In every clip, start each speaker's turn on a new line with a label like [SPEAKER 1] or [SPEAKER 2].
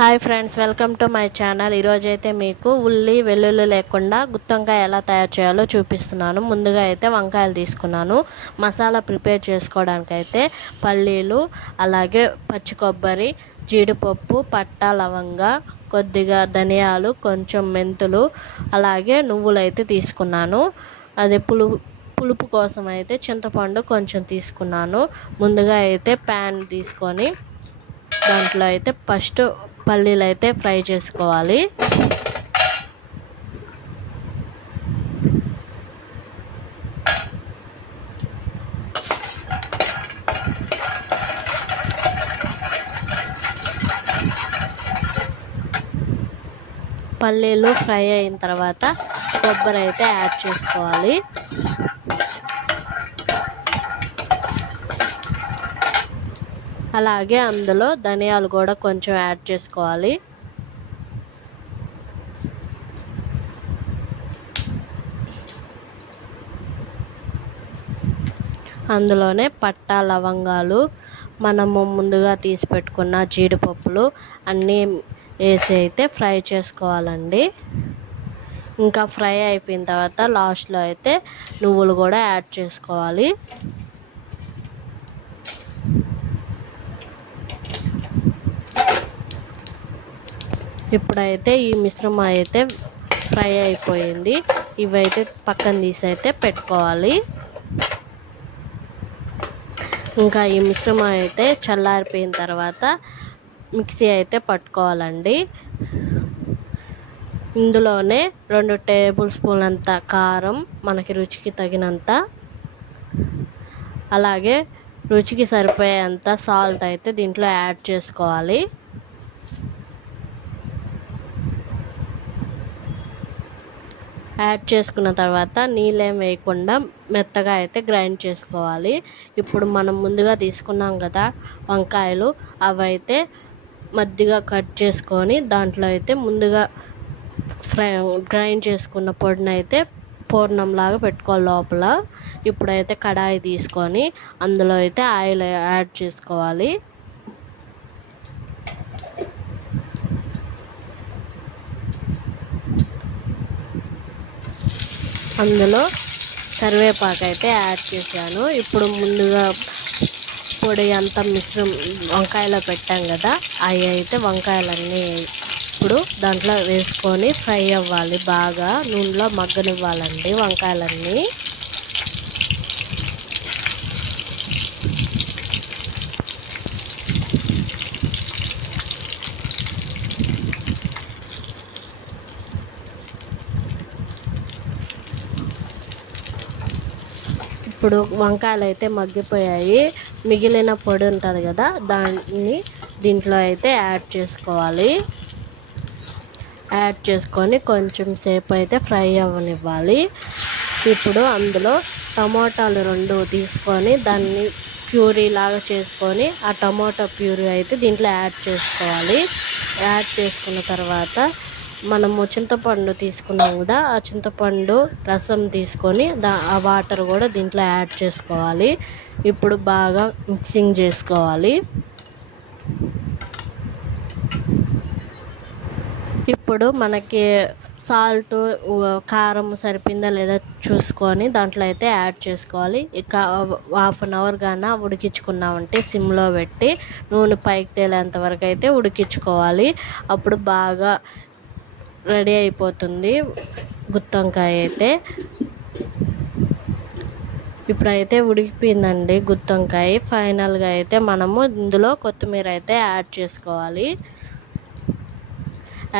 [SPEAKER 1] Hi friends welcome to my channel ఈరోజైతే మీకు ఉల్లి వెల్లుల్లి లేకుండా గుత్తొంకాయ ఎలా తయారు చేయాలో చూపిస్తున్నాను. ముందుగా అయితే వంకాయలు తీసుకున్నాను. మసాలా ప్రిపేర్ చేసుకోవడానికి అయితే పల్లీలు అలాగే పచ్చి కొబ్బరి జీడిపప్పు పట్ట లవంగ కొద్దిగా ధనియాలు కొంచెం మెంతులు అలాగే నువ్వులు అయితే తీసుకున్నాను. అదే పులు పులుపు కోసం అయితే చింతపండు కొంచెం తీసుకున్నాను. ముందుగా అయితే ప్యాన్ తీసుకొని దాంట్లో అయితే ఫస్ట్ పల్లీలు అయితే ఫ్రై చేసుకోవాలి. పల్లీలు ఫ్రై అయిన తర్వాత కొబ్బరి అయితే యాడ్ చేసుకోవాలి. అలాగే అందులో ధనియాలు కూడా కొంచెం యాడ్ చేసుకోవాలి. అందులోనే పట్టా లవంగాలు మనము ముందుగా తీసి పెట్టుకున్న జీడిపప్పులు అన్నీ వేసి అయితే ఫ్రై చేసుకోవాలండి. ఇంకా ఫ్రై అయిపోయిన తర్వాత లాస్ట్లో అయితే నువ్వులు కూడా యాడ్ చేసుకోవాలి. ఇప్పుడైతే ఈ మిశ్రమం అయితే ఫ్రై అయిపోయింది. ఇవైతే పక్కన తీసి అయితే పెట్టుకోవాలి. ఇంకా ఈ మిశ్రమం అయితే చల్లారిపోయిన తర్వాత మిక్సీ అయితే పట్టుకోవాలండి. ఇందులోనే రెండు టేబుల్ స్పూన్ అంత కారం మనకి రుచికి తగినంత అలాగే రుచికి సరిపోయేంత సాల్ట్ అయితే దీంట్లో యాడ్ చేసుకోవాలి. యాడ్ చేసుకున్న తర్వాత నీళ్ళేం వేయకుండా మెత్తగా అయితే గ్రైండ్ చేసుకోవాలి. ఇప్పుడు మనం ముందుగా తీసుకున్నాం కదా వంకాయలు అవైతే మధ్యగా కట్ చేసుకొని దాంట్లో అయితే ముందుగా ఫ్రై గ్రైండ్ చేసుకున్న పొడిని అయితే పూర్ణంలాగా పెట్టుకోవాలి లోపల. ఇప్పుడైతే కడాయి తీసుకొని అందులో అయితే ఆయిల్ యాడ్ చేసుకోవాలి. అందులో కరివేపాకు అయితే యాడ్ చేశాను. ఇప్పుడు ముందుగా పొడి అంతా మిశ్రమం వంకాయలో పెట్టాం కదా అవి అయితే వంకాయలన్నీ ఇప్పుడు దాంట్లో వేసుకొని ఫ్రై అవ్వాలి బాగా. నూనెలో మగ్గనివ్వాలండి వంకాయలన్నీ. ఇప్పుడు వంకాయలు అయితే మగ్గిపోయాయి. మిగిలిన పొడి ఉంటుంది కదా దాన్ని దీంట్లో అయితే యాడ్ చేసుకోవాలి. యాడ్ చేసుకొని కొంచెం సేపు అయితే ఫ్రై అవ్వనివ్వాలి. ఇప్పుడు అందులో టమోటాలు రెండు తీసుకొని దాన్ని ప్యూరీ లాగా చేసుకొని ఆ టమోటా ప్యూరీ అయితే దీంట్లో యాడ్ చేసుకోవాలి. యాడ్ చేసుకున్న తర్వాత మనము చింతపండు తీసుకున్నాం కదా ఆ చింతపండు రసం తీసుకొని దా ఆ వాటర్ కూడా దీంట్లో యాడ్ చేసుకోవాలి. ఇప్పుడు బాగా మిక్సింగ్ చేసుకోవాలి. ఇప్పుడు మనకి సాల్ట్ కారం సరిపోయిందా లేదా చూసుకొని దాంట్లో అయితే యాడ్ చేసుకోవాలి. ఇక హాఫ్ అన్ అవర్ గాన ఉడికించుకున్నామంటే సిమ్లో పెట్టి నూనె పైకి తేలేంత వరకు అయితే ఉడికించుకోవాలి. అప్పుడు బాగా రెడీ అయిపోతుంది గుత్తొంకాయ అయితే. ఇప్పుడైతే ఉడికిపోయిందండి గుత్తొంకాయ. ఫైనల్గా అయితే మనము ఇందులో కొత్తిమీర అయితే యాడ్ చేసుకోవాలి.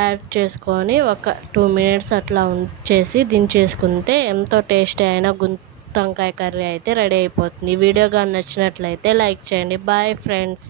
[SPEAKER 1] యాడ్ చేసుకొని ఒక టూ మినిట్స్ అట్లా ఉంచేసి దించేసుకుంటే ఎంతో టేస్టీ అయిన గుత్తొంకాయ కర్రీ అయితే రెడీ అయిపోతుంది. వీడియో కానీ నచ్చినట్లయితే లైక్ చేయండి. Bye friends